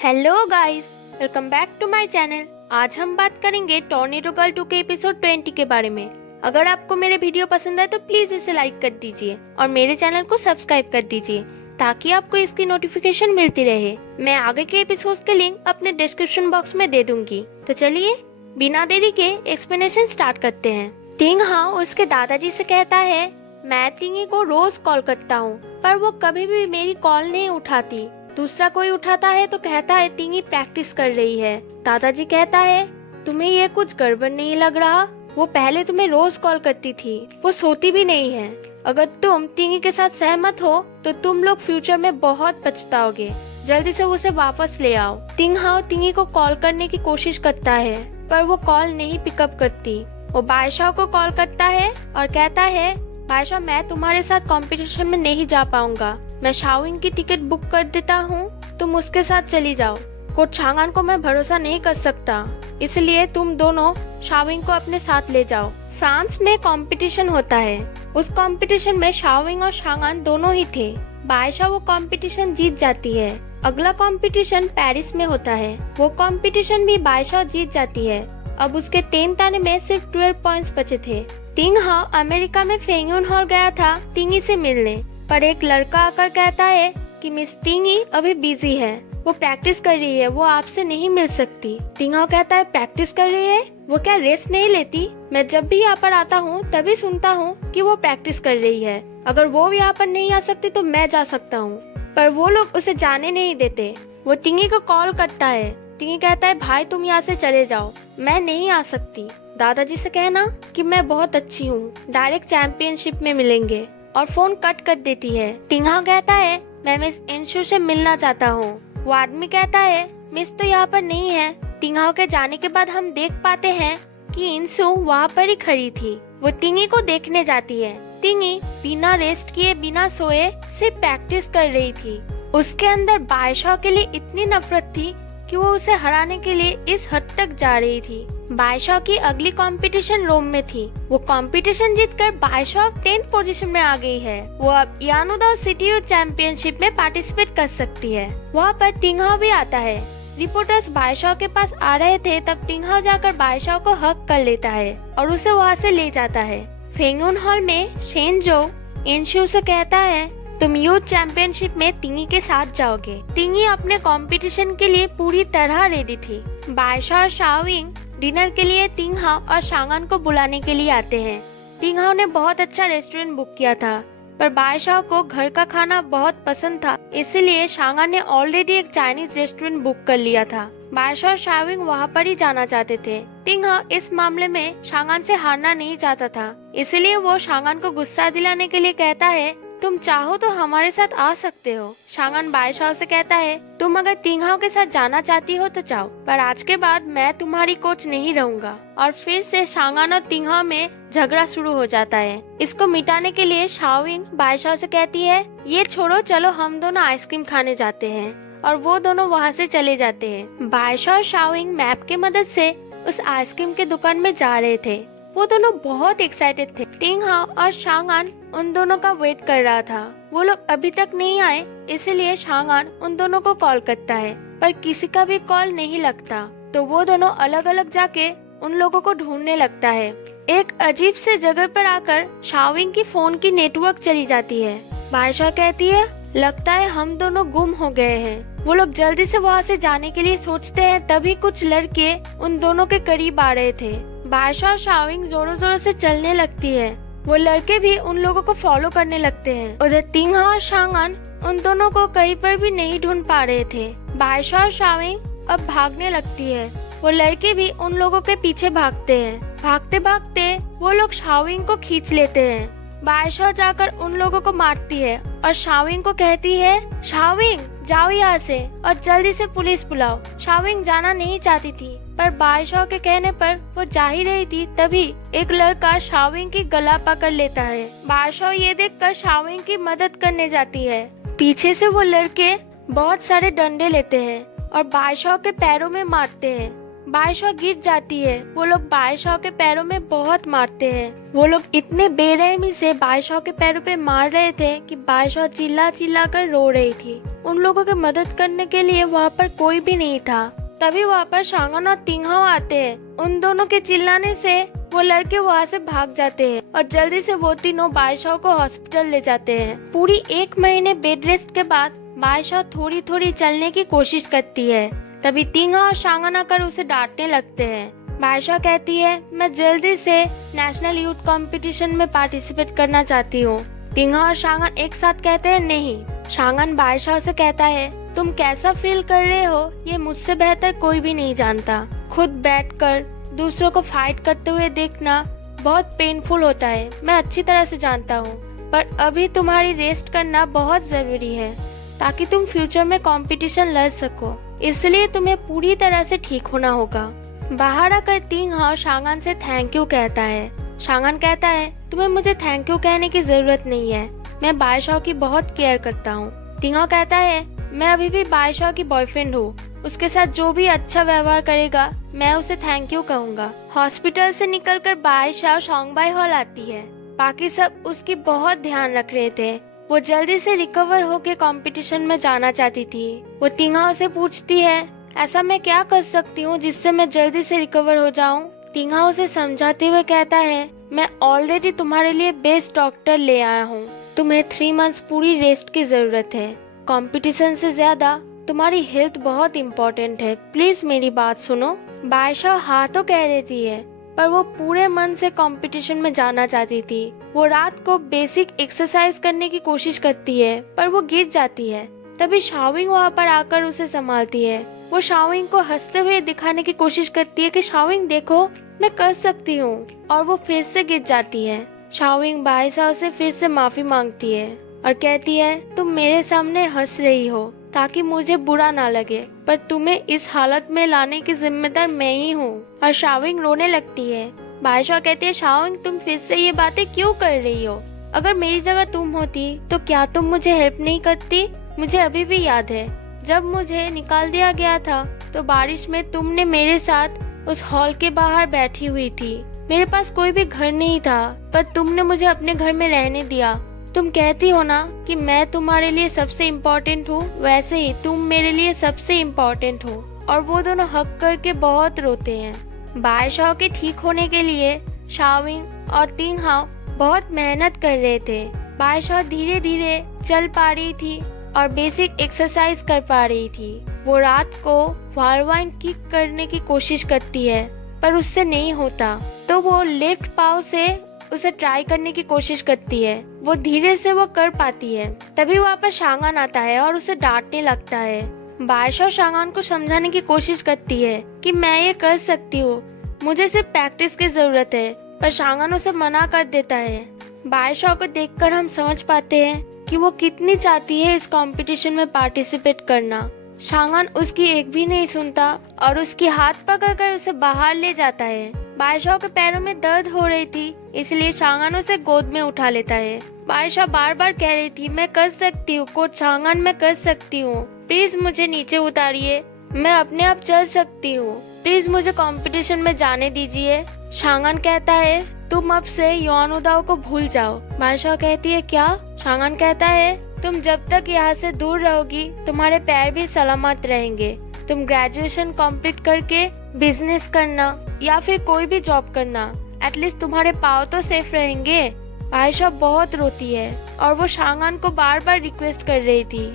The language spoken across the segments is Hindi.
Hello guys, welcome back to my channel. आज हम बात करेंगे टॉर्नेडो गर्ल 2 के एपिसोड 20 के बारे में। अगर आपको मेरे वीडियो पसंद आए तो प्लीज इसे लाइक कर दीजिए और मेरे चैनल को सब्सक्राइब कर दीजिए ताकि आपको इसकी नोटिफिकेशन मिलती रहे। मैं आगे के एपिसोड के लिंक अपने डिस्क्रिप्शन बॉक्स में दे दूंगी। तो चलिए बिना देरी के एक्सप्लेनेशन स्टार्ट करते हैं। टिंग हाओ उसके दादाजी से कहता है, मैं टिंगी को रोज कॉल करता हूँ पर वो कभी भी मेरी कॉल नहीं उठाती। दूसरा कोई उठाता है तो कहता है टिंगी प्रैक्टिस कर रही है। दादाजी कहता है, तुम्हें ये कुछ गड़बड़ नहीं लग रहा? वो पहले तुम्हें रोज कॉल करती थी, वो सोती भी नहीं है। अगर तुम टिंगी के साथ सहमत हो तो तुम लोग फ्यूचर में बहुत पछताओगे। जल्दी से उसे वापस ले आओ। टिंग हाओ टिंगी को कॉल करने की कोशिश करता है पर वो कॉल नहीं पिकअप करती। वो बादशाह को कॉल करता है और कहता है, बादशाह मैं तुम्हारे साथ कंपटीशन में नहीं जा पाऊंगा। मैं शाओविंग की टिकट बुक कर देता हूँ, तुम उसके साथ चली जाओ। कोच चांगान को मैं भरोसा नहीं कर सकता, इसलिए तुम दोनों शाओविंग को अपने साथ ले जाओ। फ्रांस में कंपटीशन होता है। उस कंपटीशन में शाओविंग और चांगान दोनों ही थे। बादशाह वो कंपटीशन जीत जाती है। अगला कंपटीशन पेरिस में होता है। वो कंपटीशन भी बादशाह जीत जाती है। अब उसके 10 ताने में सिर्फ 12 पॉइंट्स बचे थे। टिंग हाओ अमेरिका में फेंगयुन हॉल गया था टिंगी से मिलने, पर एक लड़का आकर कहता है कि मिस टिंगी अभी बिजी है, वो प्रैक्टिस कर रही है, वो आपसे नहीं मिल सकती। टिंग हाओ कहता है, प्रैक्टिस कर रही है? वो क्या रेस्ट नहीं लेती? मैं जब भी यहाँ पर आता हूँ तभी सुनता हूँ कि वो प्रैक्टिस कर रही है। अगर वो यहाँ पर नहीं आ सकती तो मैं जा सकता हूँ, पर वो लोग उसे जाने नहीं देते। वो टिंगी को कॉल करता है। टिंगी कहता है, भाई तुम यहाँ से चले जाओ, मैं नहीं आ सकती। दादाजी से कहना कि मैं बहुत अच्छी हूँ, डायरेक्ट चैंपियनशिप में मिलेंगे, और फोन कट कर देती है। टिंग हाओ कहता है, मैं मिस इंशु से मिलना चाहता हूँ। वो आदमी कहता है, मिस तो यहाँ पर नहीं है। टिंग हाओ के जाने के बाद हम देख पाते हैं कि इंशु वहाँ पर ही खड़ी थी। वो टिंगी को देखने जाती है। टिंगी बिना रेस्ट किए बिना सोए सिर्फ प्रैक्टिस कर रही थी। उसके अंदर बादशाह के लिए इतनी नफरत थी कि वो उसे हराने के लिए इस हद तक जा रही थी। बादशाह की अगली कंपटीशन रोम में थी। वो कंपटीशन जीतकर बादशाह 10th पोजीशन में आ गई है। वो अब यानुदा सिटी यूथ चैंपियनशिप में पार्टिसिपेट कर सकती है। वहाँ पर टिंग हाओ भी आता है। रिपोर्टर्स बादशाह के पास आ रहे थे तब टिंग हाओ जाकर बादशाह को हक कर लेता है और उसे वहाँ से ले जाता है। फेंगयुन हॉल में शेनजो इंशु से कहता है, तुम यूथ चैंपियनशिप में टिंगी के साथ जाओगे। टिंगी अपने कंपटीशन के लिए पूरी तरह रेडी थी। बादशाह और शाओविंग डिनर के लिए टिंग हाओ और चांगान को बुलाने के लिए आते हैं। टिंग हाओ ने बहुत अच्छा रेस्टोरेंट बुक किया था, पर बादशाह को घर का खाना बहुत पसंद था, इसलिए चांगान ने ऑलरेडी एक चाइनीज रेस्टोरेंट बुक कर लिया था। बादशाह और शाओविंग वहाँ पर ही जाना चाहते थे। टिंग हाओ इस मामले में चांगान से हारना नहीं चाहता था, इसलिए वो चांगान को गुस्सा दिलाने के लिए कहता है, तुम चाहो तो हमारे साथ आ सकते हो। चांगान बादशाह से कहता है, तुम अगर टिंग हाओ के साथ जाना चाहती हो तो जाओ, पर आज के बाद मैं तुम्हारी कोच नहीं रहूंगा। और फिर से चांगान और टिंग हाओ में झगड़ा शुरू हो जाता है। इसको मिटाने के लिए शाओविंग बादशाह से कहती है, ये छोड़ो, चलो हम दोनों आइसक्रीम खाने जाते हैं, और वो दोनों वहाँ से चले जाते हैं। बादशाह और शाओविंग मैप की मदद से उस आइसक्रीम के दुकान में जा रहे थे। वो दोनों बहुत एक्साइटेड थे। टिंग हाओ और चांगान उन दोनों का वेट कर रहा था। वो लोग अभी तक नहीं आए, इसलिए चांगान उन दोनों को कॉल करता है, पर किसी का भी कॉल नहीं लगता। तो वो दोनों अलग अलग जाके उन लोगों को ढूंढने लगता है। एक अजीब से जगह पर आकर शाओविंग की फोन की नेटवर्क चली जाती है। बादशाह कहती है, लगता है हम दोनों गुम हो गए हैं। वो लोग जल्दी से वहाँ से जाने के लिए सोचते हैं, तभी कुछ लड़के उन दोनों के करीब आ रहे थे। बादशाह और शाओविंग जोरों जोरों से चलने लगती है। वो लड़के भी उन लोगों को फॉलो करने लगते हैं। उधर टिंग हाओ और चांगान उन दोनों को कहीं पर भी नहीं ढूंढ पा रहे थे। बादशाह और शाओविंग अब भागने लगती है। वो लड़के भी उन लोगों के पीछे भागते हैं। भागते भागते वो लोग शाओविंग को खींच लेते हैं। बादशाह जाकर उन लोगों को मारती है और शाओविंग को कहती है, शाओविंग जाओ यहाँ से और जल्दी से पुलिस बुलाओ। शाओविंग जाना नहीं चाहती थी, पर बादशाह के कहने पर वो जा ही रही थी। तभी एक लड़का शाओविंग की गला पकड़ लेता है। बादशाह ये देखकर शाओविंग की मदद करने जाती है। पीछे से वो लड़के बहुत सारे डंडे लेते हैं और बादशाह के पैरों में मारते हैं। बादशाह गिर जाती है। वो लोग बादशाह के पैरों में बहुत मारते हैं। वो लोग इतने बेरहमी से बादशाह के पैरों पे मार रहे थे कि बादशाह चिल्ला चिल्ला कर रो रही थी। उन लोगों की मदद करने के लिए वहाँ पर कोई भी नहीं था। तभी वहाँ पर शांगन और तिंगहाओ आते हैं। उन दोनों के चिल्लाने से वो लड़के वहाँ से भाग जाते हैं और जल्दी से वो तीनों बादशाह को हॉस्पिटल ले जाते हैं। पूरी 1 महीने बेड रेस्ट के बाद बादशाह थोड़ी थोड़ी चलने की कोशिश करती है। तभी तिंगहाओ और शांगन आकर उसे डांटने लगते हैं। बादशाह कहती है, मैं जल्दी से नेशनल यूथ कंपटीशन में पार्टिसिपेट करना चाहती हूँ। तिंगहाओ और शांगन एक साथ कहते हैं नहीं। शांगन बादशाह से कहता है, तुम कैसा फील कर रहे हो ये मुझसे बेहतर कोई भी नहीं जानता। खुद बैठकर दूसरों को फाइट करते हुए देखना बहुत पेनफुल होता है, मैं अच्छी तरह से जानता हूँ, पर अभी तुम्हारी रेस्ट करना बहुत जरूरी है ताकि तुम फ्यूचर में कंपटीशन लड़ सको, इसलिए तुम्हें पूरी तरह से ठीक होना होगा। बाहर आकर तिंगहाओ शांगन से थैंक यू कहता है। शांगन कहता है, तुम्हें मुझे थैंक यू कहने की जरूरत नहीं है, मैं बादशाह की बहुत केयर करता हूँ। तिंगहाओ कहता है, मैं अभी भी बादशाह की बॉयफ्रेंड हूँ, उसके साथ जो भी अच्छा व्यवहार करेगा मैं उसे थैंक यू कहूँगा। हॉस्पिटल से निकलकर बादशाह सोंगबाई हॉल आती है। बाकी सब उसकी बहुत ध्यान रख रहे थे। वो जल्दी से रिकवर होके कंपटीशन में जाना चाहती थी। वो तिंगहाओ से पूछती है, ऐसा मैं क्या कर सकती हूँ जिससे मैं जल्दी से रिकवर हो जाऊँ। तिंगहाओ उसे समझाते हुए कहता है, मैं ऑलरेडी तुम्हारे लिए बेस्ट डॉक्टर ले आया हूँ, तुम्हें 3 मंथ्स पूरी रेस्ट की जरूरत है। कंपटीशन से ज्यादा तुम्हारी हेल्थ बहुत इम्पोर्टेंट है, प्लीज मेरी बात सुनो। बादशाह हाँ तो कह देती है, पर वो पूरे मन से कंपटीशन में जाना चाहती थी। वो रात को बेसिक एक्सरसाइज करने की कोशिश करती है, पर वो गिर जाती है। तभी शाओविंग वहाँ पर आकर उसे संभालती है। वो शाओविंग को हंसते हुए दिखाने की कोशिश करती है कि शाओविंग देखो, मैं कर सकती हूँ, और वो फिर से गिर जाती है। शाओविंग बादशाह से फिर से माफी मांगती है और कहती है, तुम मेरे सामने हंस रही हो ताकि मुझे बुरा ना लगे, पर तुम्हें इस हालत में लाने की जिम्मेदार मैं ही हूँ। और शाओविंग रोने लगती है। बादशाह कहती है, शाओविंग तुम फिर से ये बातें क्यों कर रही हो? अगर मेरी जगह तुम होती तो क्या तुम मुझे हेल्प नहीं करती? मुझे अभी भी याद है जब मुझे निकाल दिया गया था तो बारिश में तुमने मेरे साथ उस हॉल के बाहर बैठी हुई थी। मेरे पास कोई भी घर नहीं था, पर तुमने मुझे अपने घर में रहने दिया। तुम कहती हो ना कि मैं तुम्हारे लिए सबसे इम्पोर्टेंट हूँ, वैसे ही तुम मेरे लिए सबसे इम्पोर्टेंट हो। और वो दोनों हक करके बहुत रोते हैं। बादशाह के ठीक होने के लिए शाओविंग और तिंगहाओ बहुत मेहनत कर रहे थे। बादशाह धीरे धीरे चल पा रही थी और बेसिक एक्सरसाइज कर पा रही थी। वो रात को व्हालवाइन किक करने की कोशिश करती है, पर उससे नहीं होता, तो वो लेफ्ट पाव से उसे ट्राई करने की कोशिश करती है। वो धीरे से वो कर पाती है। तभी वहाँ पर शांगन आता है और उसे डांटने लगता है। बादशाह शांगन को समझाने की कोशिश करती है कि मैं ये कर सकती हूँ, मुझे सिर्फ प्रैक्टिस की जरूरत है, पर शांगन उसे मना कर देता है। बादशाह को देखकर हम समझ पाते हैं कि वो कितनी चाहती है इस कंपटीशन में पार्टिसिपेट करना। शांगन उसकी एक भी नहीं सुनता और उसकी हाथ पकड़कर उसे बाहर ले जाता है। बादशाह के पैरों में दर्द हो रही थी, इसलिए शांगन उसे गोद में उठा लेता है। बादशाह बार बार कह रही थी, मैं कर सकती हूँ कोच शांगन, मैं कर सकती हूँ, प्लीज मुझे नीचे उतारिए, मैं अपने आप चल सकती हूँ, प्लीज मुझे कंपटीशन में जाने दीजिए। शांगन कहता है, तुम अब से योनुदाओ को भूल जाओ। बादशाह कहती है, क्या? शांगन कहता है, तुम जब तक यहाँ से दूर रहोगी तुम्हारे पैर भी सलामत रहेंगे। तुम ग्रेजुएशन कंप्लीट करके बिजनेस करना या फिर कोई भी जॉब करना, एटलीस्ट तुम्हारे पाँव तो सेफ रहेंगे। बादशाह बहुत रोती है और वो शांगन को बार बार रिक्वेस्ट कर रही थी,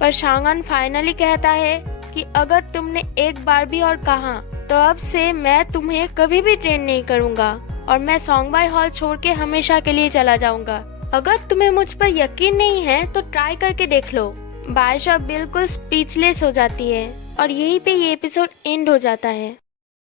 पर शांगन फाइनली कहता है कि अगर तुमने एक बार भी और कहा तो अब से मैं तुम्हें कभी भी ट्रेन नहीं करूँगा और मैं सोंगबाई हॉल छोड़ के हमेशा के लिए चला जाऊंगा। अगर तुम्हें मुझ पर यकीन नहीं है तो ट्राई करके देख लो। बादशाह बिल्कुल स्पीचलेस हो जाती है और यहीं पे ये एपिसोड एंड हो जाता है।